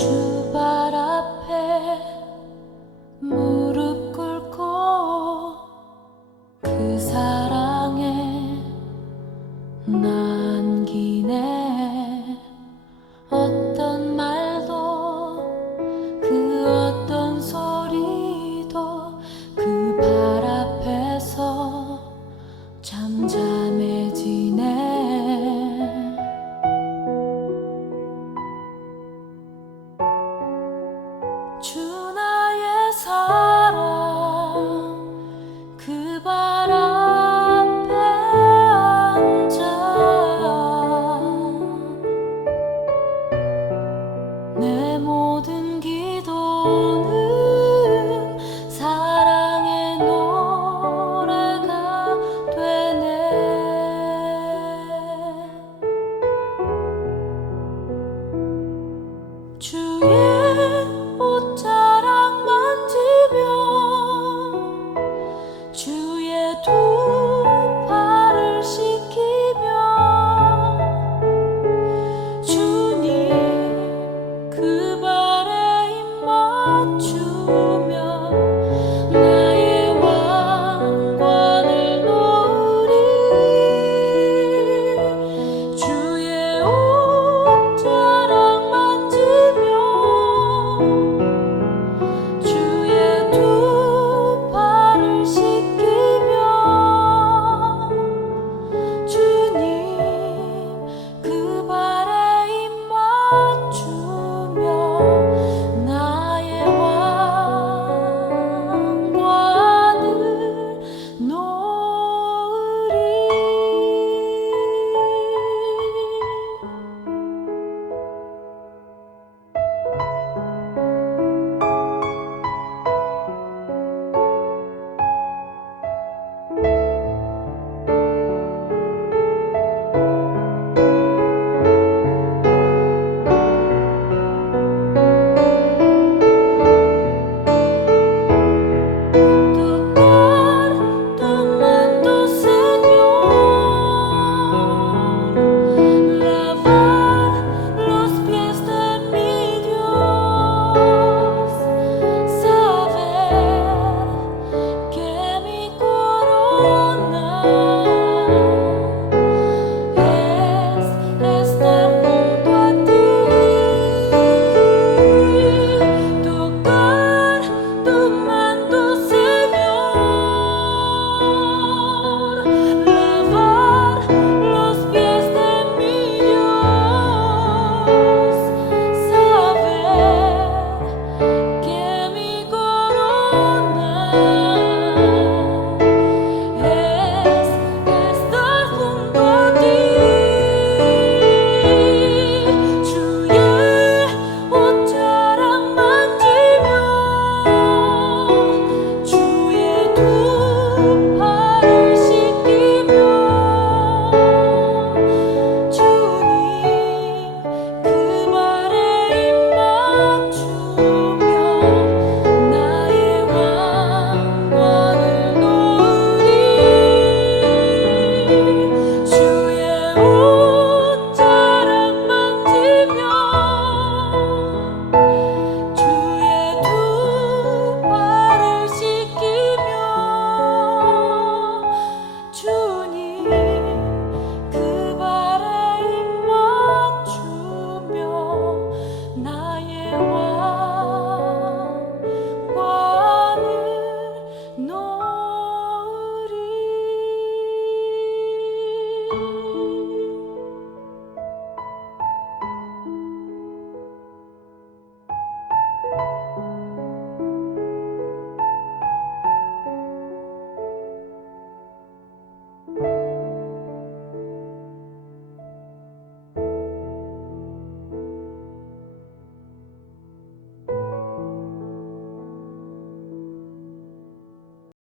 to buy 그 바람